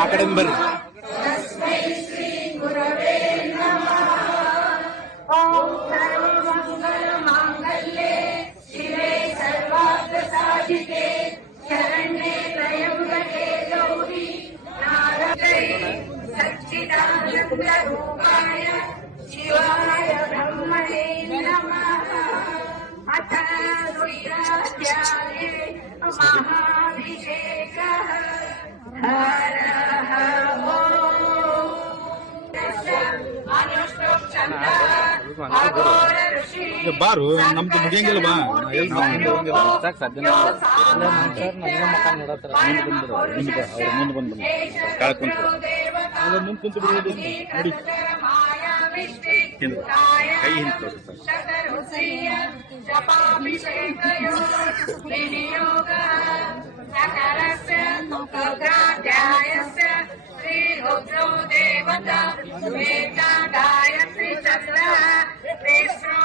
ಆ ಕಡೆ ಬರ್ರಿ. सच्चिदानन्दरूपाय शिवाय ब्रह्मणे नमः। अथ रुद्राध्याये महाभिषेकः। हर ಬಾರು ನಮ್ದು ಮುಗಿಯಂಗಿಲ್ಲ ಬಾ ಮುಂದೆ ಬಂದು ಕಳ್ಕೊಂತ ಮುಂದೆ ಕುಂತು ಬಿಡೋದು ನೋಡಿ ಕೈ ಹಿಂದೆ श्री रुद्रो देवता वेदा गायत्री चक्र विष्णु